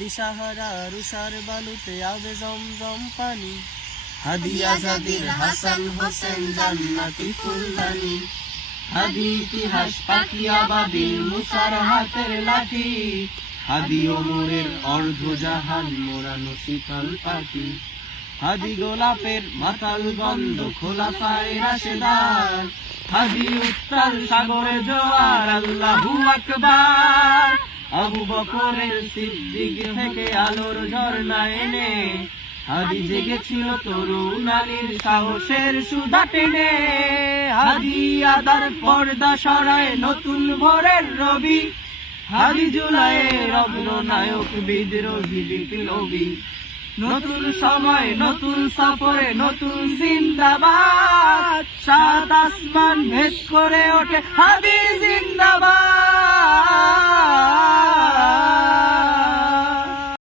দিশাহারা রুষার বালুতে আবে জমজম পানি, হাদি আজাদির হাসান হোসেন জান্নাতি ফুলদানি, হাদি ইতিহাস পাকিয়া বাবিল মুসার হাতের লাঠি, হাদি ওমরের অর্ধজাহান মোরানো শীতল পাখি, হাদি গোলাপের মাতাল গন্ধ খোলাফায়ে রাশেদার, হাদি উত্তাল সাগরে জোয়ার আল্লাহু আকবার। আবু বকরের সিদ্দিক থেকে আলোর ঝর্ণা এনে, হাদি জেগেছিল তরুণ আলীর সাহসের সুধা টেনে, হাদি আদার পর্দা সরায় নতুন ভোরের রবি, হাদি জুলাইয়ের অগ্রনায়ক বিদ্রোহী বিপ্লবী, নতুন সময় নতুন সফরে নতুন জিন্দাবাদ, সাত আসমান ভেদ করে ওঠে হাদির জিন্দাবাদ।